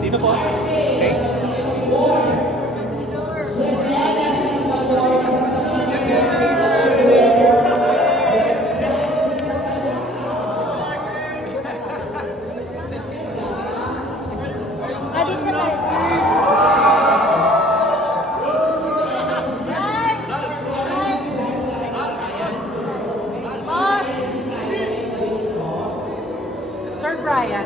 Dito po. Okay. Sir Brian.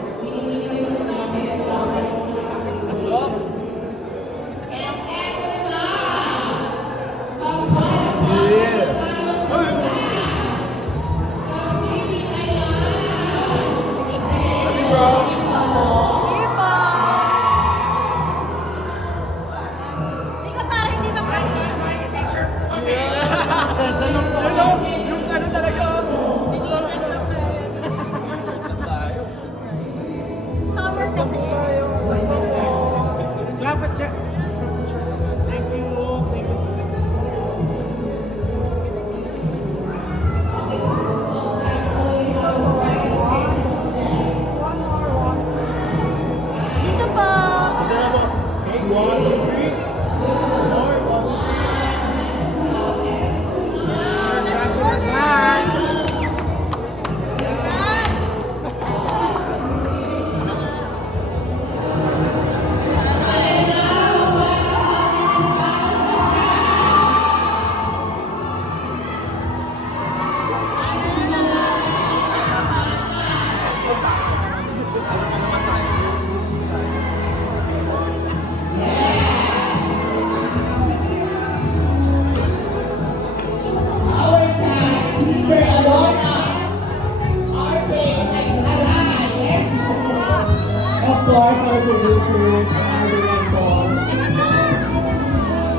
Our producers,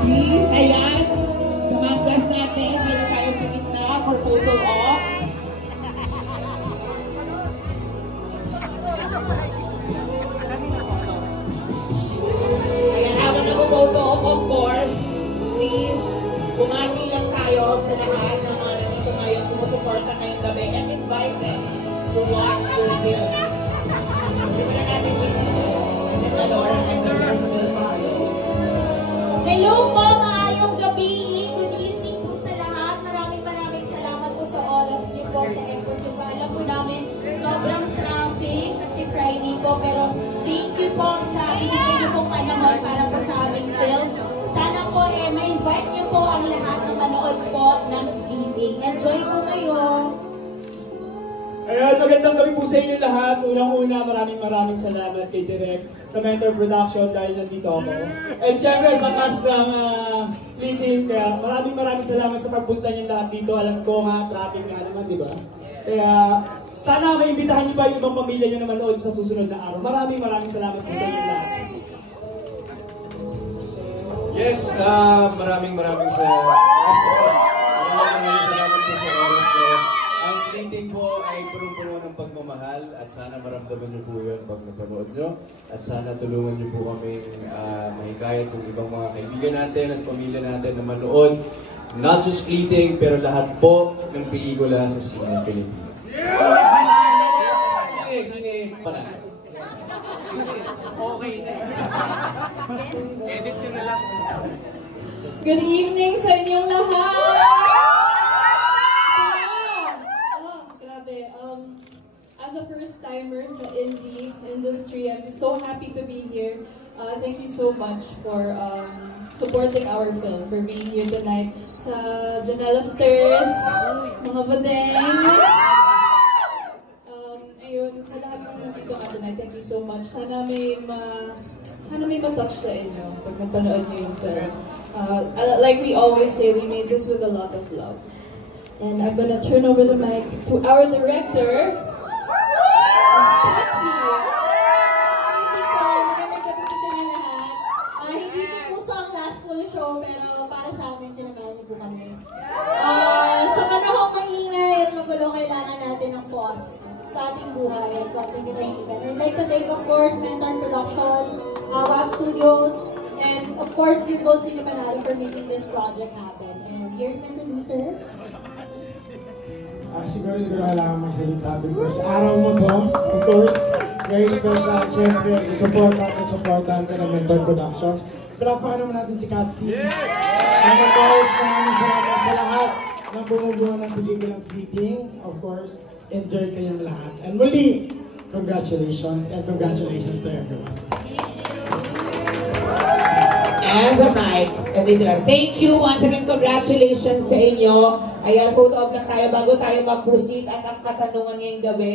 please, ayan, sa manggas natin, meron tayo sa gitna for photo op. Ayan, habang nag-photo op, of course, please, bumati lang tayo sa lahat ng mga nandito ngayon, sumusuporta ngayong gabi, and invite them to watch your film. Simulan natin with Laura and the rest will follow. Hello po, maayong gabi. Good evening po sa lahat. Maraming salamat po sa oras niyo po, sa effort niyo po. Alam po namin, sobrang traffic kasi Friday po. Pero thank you po sa binigay niyo pong panahon para po sa aming film. Sana po ma-invite niyo po ang lahat na manood po ng Fleeting. Enjoy po kayo. Ayan, magandang gabi po sa inyo lahat. Unang-una, maraming salamat kay Direk sa Mentor Production dahil nandito ako. And syempre sa cast ng Fleeting, kaya maraming salamat sa pagpunta niyo lahat dito. Alam ko nga, traffic nga naman, di ba? Kaya sana maimbitahan niyo pa yung ibang pamilya niyo na manood sa susunod na araw. Maraming salamat po sa inyo lahat. Yes, maraming salamat. Maraming salamat po sa oras ko. Ang Fleeting po ay punong-puno ng pagmamahal at sana maramdaman niyo po yun pag napanood niyo. At sana tulungan niyo po kami mahikayat ng ibang mga kaibigan natin at pamilya natin na manood. Not just Fleeting, pero lahat po ng pelikula sa Sine Filipino. Sine Panay. Okay. Edit nyo na lang. Good evening sa inyong lahat! As a first-timer sa indie industry, I'm just so happy to be here. Thank you so much for supporting our film, for being here tonight. Sa Janelasters, mga badeng, ayun, sa lahat ng nandito ka tonight, thank you so much. Sana may matouch sa inyo pag napanood niyo yung film. Like we always say, we made this with a lot of love. And I'm gonna turn over the mic to our director, Patsy. Hindi po, magandang gabi po sa inyo lahat. Hindi po puso ang last full show, pero para sa amin, sinamahan niyo po kami. Sa panahong maingay at magulo, kailangan natin ng pause sa ating buhay at konting katahimikan. I'd like to thank, of course, Mentor Productions, WAP Studios, and of course, Gold Cinema Manalo for making this project happen. And here's my producer. Siguro hindi ko na kailangan magsalita because sa araw mo to, of course, very special. Siyempre, susuportahan ka ng Mentor Productions. Palapakan naman natin si Katsi. And of course, maraming salamat sa lahat ng bumubuo ng pelikulang Fleeting. Of course, enjoy kayong lahat. And muli, congratulations and congratulations to everyone. And the mic. And dito lang. Thank you. Once again, congratulations sa inyo. Ayan, photo op lang tayo bago tayo mag-proceed. At ang katanungan ngayong gabi,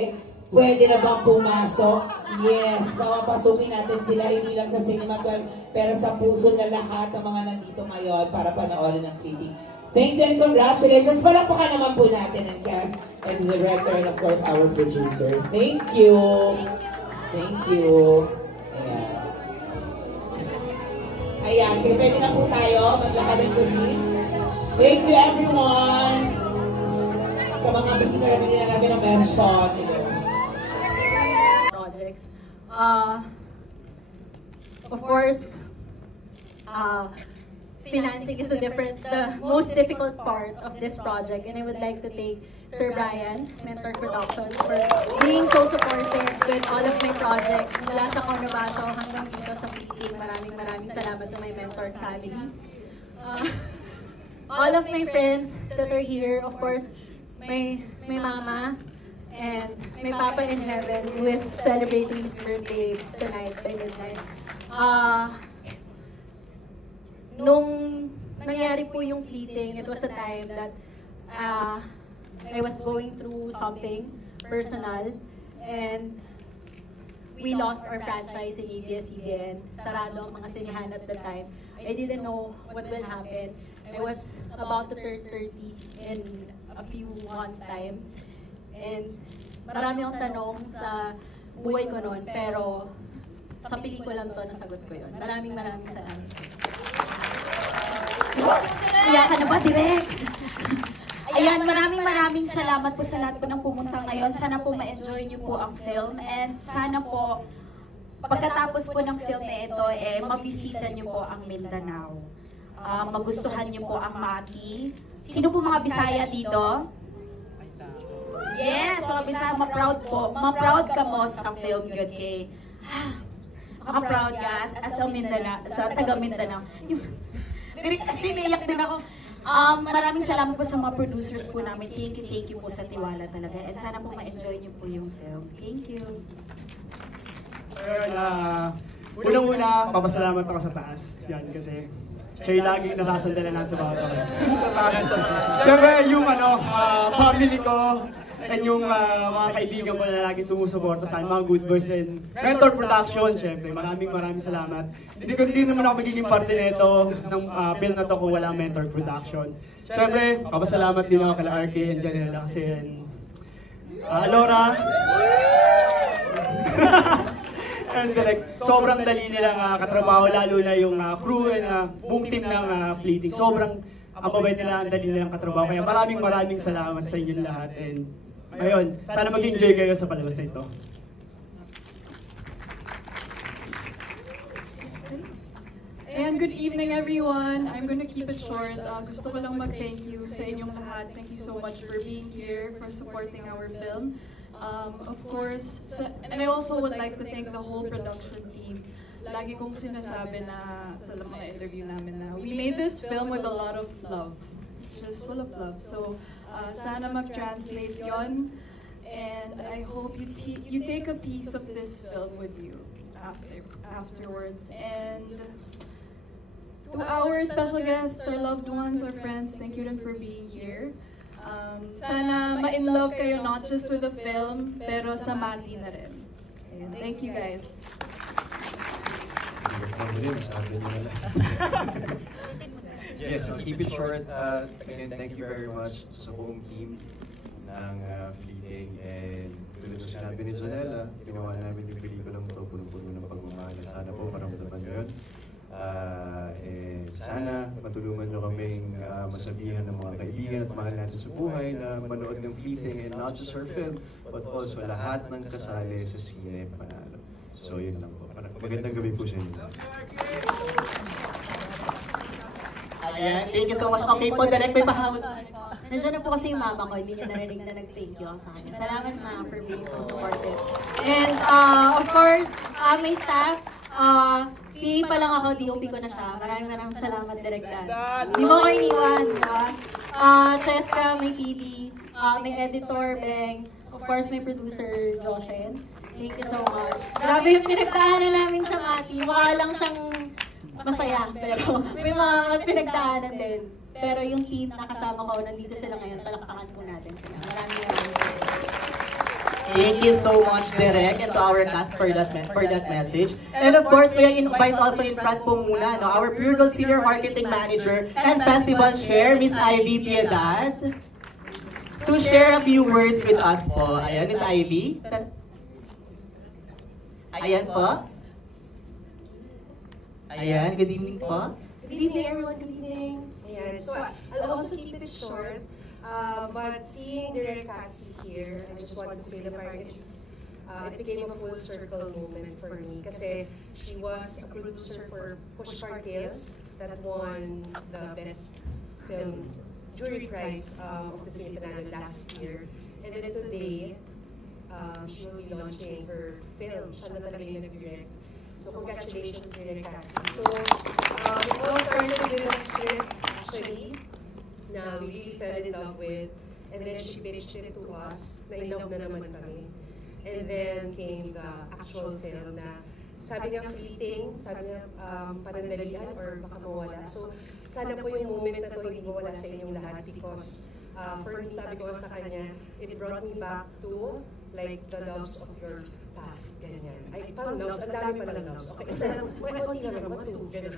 pwede na bang pumasok? Yes, papapasukin natin sila hindi lang sa Cinema 12, pero sa puso na lahat ng mga nandito ngayon para panoorin ang Fleeting. Thank you and congratulations. Palakpakan naman po natin ang cast and the director and of course our producer. Thank you. Thank you. Ayan. Ayan, sige, pwede na po tayo. Maglakad and proceed. Thank you everyone. Sa mga bisita na hindi na natin na-mention. Projects. Of course, financing is the most difficult part of this project, and I would like to thank Sir Brian, Mentor Productions, for being so supportive with all of my projects mula sa Conovato hanggang dito sa Fleeting. Maraming salamat to my Mentor family. All of my friends that are here, of course, my mama and my papa in heaven who is celebrating his birthday tonight by midnight. Nung nangyari po yung Fleeting, it was a time that I was going through something personal and we lost our franchise in ABS-CBN. Sarado ang mga sinihan at the time. I didn't know what will happen. I was about to turn 30 in a few months' time. And marami akong tanong sa buhay ko noon, pero sa pelikulang to, nasagot ko yun. Maraming salamat. Iyak ka na ba, Direk? Ayan, maraming salamat po sa lahat po ng pumunta ngayon. Sana po ma-enjoy niyo po ang film and sana po pagkatapos po ng film na ito, mabisita niyo po ang Mindanao. Magustuhan niyo po ang Mati. Sino po mga Bisaya dito? Yes, mga Bisaya, ma-proud po. Ma-proud ka mo sa film good kay. Maka-proud ka as a Mindanao, sa taga Mindanao. Kasi naiyak din ako. Maraming salamat po sa mga producers po namin. Thank you po sa tiwala talaga. And sana po ma-enjoy niyo po yung film. Thank you. Unang-una, papasalamat ako sa taas. Yan, kasi siya yung laging nasasandalan natin sa bawat taas. Siyempre, yung family ko, and yung mga kaibigan ko na laging sumusuporta sa mga Good Boys and Mentor Production, syempre, maraming salamat. Hindi naman ako magiging parte nito ng film na to kung walang Mentor Production. Syempre, papasalamat din ako kala RK and Janela kasi Laura and Direk, sobrang dali nilang katrabaho, lalo na yung crew and buong team ng Fleeting. Sobrang ang mabait nila, ang dali nilang katrabaho. Kaya maraming salamat sa inyo lahat. And ayun, sana mag-enjoy kayo sa palabas na ito. And good evening everyone. I'm gonna keep it short. Gusto ko lang mag-thank you sa inyong lahat. Thank you so much for being here, for supporting our film. Of course, and I also would like to thank the whole production team. Lagi kong sinasabi na sa mga interview namin na we made this film with a lot of love. It's just full of love. So sana mag-translate yon, and I hope you take a piece of this film with you afterwards. And to our special guests, our loved ones, our friends, thank you for being here. Sana ma-in-love kayo not just with the film, pero sa Mati na rin. And thank you guys. Yes, so keep it short. Again, thank you very much sa buong team ng Fleeting. And tulad sa sinabi ni Janela, ginawa namin yung pelikulang ito, puno-puno ng pagmamahal. Sana po maramdaman nyo yun. Sana matulungan nyo kaming masabihan ng mga kaibigan at mahal natin sa buhay na manood ng Fleeting, and not just our film, but also lahat ng kasali sa Sine Panalo. So yun lang po. Magandang gabi po sa inyo. Ayan, thank you so much. Okay po, Direk, may pahawag. Nandiyan na po kasi yung mama ko, hindi niya narinig na nag-thank you sa akin. Salamat, ma, for being so supportive. And Of course, may staff. PA pa lang ako, DOP ko na siya. Maraming salamat, Direk Dan. Di mo ko iniwan, di ba? Cheska, may PD, may editor, Beng. Of course, may producer, Joshen. Thank you so much. Grabe yung pinagdaanan namin sa Mati. Mukha lang siyang masaya, pero may mga pinagdaanan din. Pero yung team na kasama ko, nandito sila ngayon, palakpakan po natin sila. Maraming. Thank you so much, Direk, and to our cast for that message. And of course, may invite also in front po muna, no, our Pure Gold Senior Marketing Manager and Festival Chair, Miss Ivy Piedad, to share a few words with us po. Ayan, Miss Ivy. Ayan po. Ayan, good evening po. Good evening, everyone. Good evening. Ayan. So, I'll also keep it short. But seeing Direk Katsi here, I just want to say that it became a full circle moment for me. Kasi she was a producer for Pushcart Tales that won the Best Film Jury Prize of the Cine Panalo last year. And then today, she will be launching her film. Siya na talaga yung nag-direct. So congratulations, Direk Katsi. So it all started with a script, actually, na we really fell in love with. And then she pitched it to us, na in love na naman kami. And then came the actual film na sabi niya fleeting, sabi niya panandalian or baka mawala. So sana po yung moment na to hindi mawala sa inyong lahat because for me, sabi ko sa kanya, it brought me back to like the loves of your past, ganyan. Ay, parang loves, ang dami pala loves. Okay, isa lang, may konti lang naman, two, ganyan.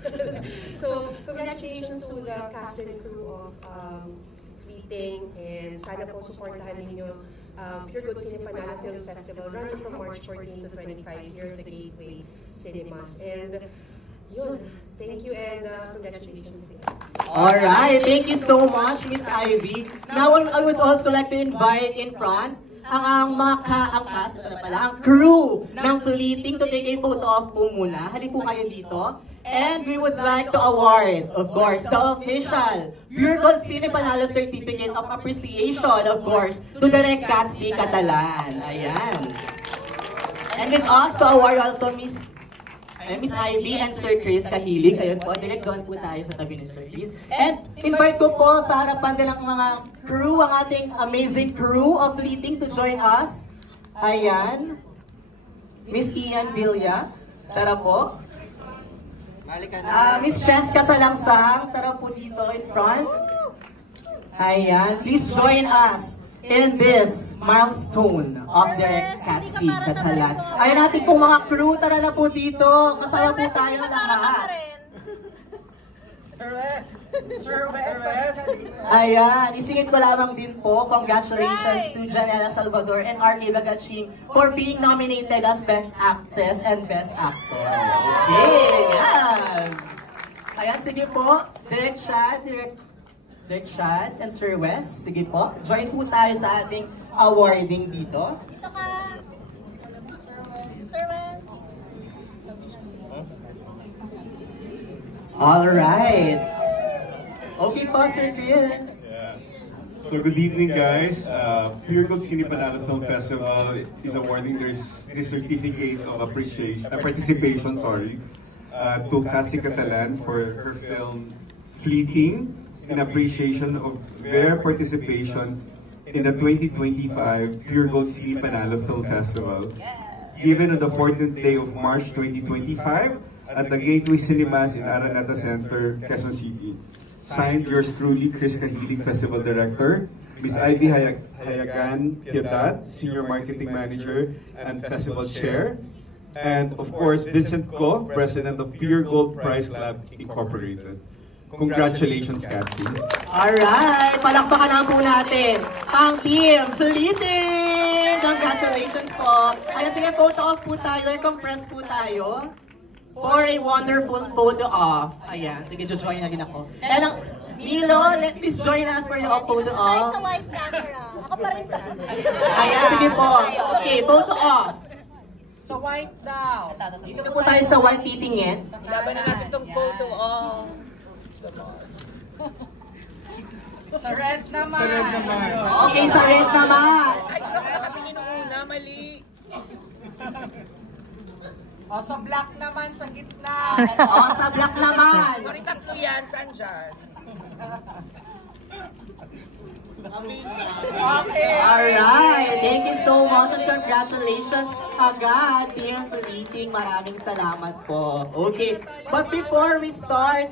So, congratulations to the cast and crew of Fleeting, and sana po supportahan ninyo Pure Gold Cine Panalo Film Festival running from March 14 to 25 here at the Gateway Cinemas. And yun, thank you and congratulations. Alright, thank you so much, Miss Ivy. Now, I would also like to invite in front ang cast, ang crew ng Fleeting to take a photo of po muna. Hali po kayo dito. And we would like to award, of course, the official Pure Gold Cine Panalo Certificate of Appreciation, of course, to Direk Katsi Catalan. Ayan. And with us to award also Miss Ivy and Sir Chris Kahilig. Ayun po, direct doon po tayo sa tabi ni Sir Chris. And invite ko po sa harapan din ng mga crew, ang ating amazing crew of Fleeting to join us. Ayan. Miss Ian Villa, tara po. Miss Cheska Salangsang, tara po dito in front. Ayan, please join us in this milestone of Direk Katsi Catalan. Ayan natin pong mga crew, tara na po dito. Kasama po tayo lahat. Sir Wes. Ayan, isingit ko lamang din po, congratulations to Janela Salvador and R.A. Bagaching for being nominated as Best Actress and Best Actor. Okay, yan. Ayan, sige po, Direk Shad and Sir Wes, sige po, join po tayo sa ating awarding dito. Dito ka, Sir Wes. Alright. Okay po, Sir Chris. Yeah. So good evening, guys. Pure Gold Cine Panalo Film Festival is awarding this certificate of participation, to Katsi Catalan for her film Fleeting, in appreciation of their participation in the 2025 Pure Gold Cine Panalo Film Festival, given on the 14th day of March 2025 at the Gateway Cinemas in Araneta Center, Quezon City. Signed, yours truly, Chris Kahilig, Festival Director, Miss Ivy Hayagan Piedad, Senior Marketing Manager and Festival Chair, and of course, Vincent Ko, President of Pure Gold Prize Club Incorporated. Congratulations, Katsi. Alright, palakpakan lang po natin ang team Fleeting! Congratulations po. Ayan, sige, photo off po tayo, compress po tayo for a wonderful photo off. Ayan, sige, join na din ako. And Milo, please join us for the photo off. Sa white camera. Ako pa rin tayo. Ayan, sige po. Okay, photo off. Sa white daw. Dito na po tayo sa white titingin. Laban na natin itong photo off. Sa red naman. Sa red naman. Okay, sa red naman. Ay, naku, nakatingin una, mali. Sa black naman, sa gitna. Sa black naman. Sorry, tatlo yan. Saan dyan? Okay. Alright, thank you so much and congratulations agad, Team Fleeting. Maraming salamat po. Okay, but before we start,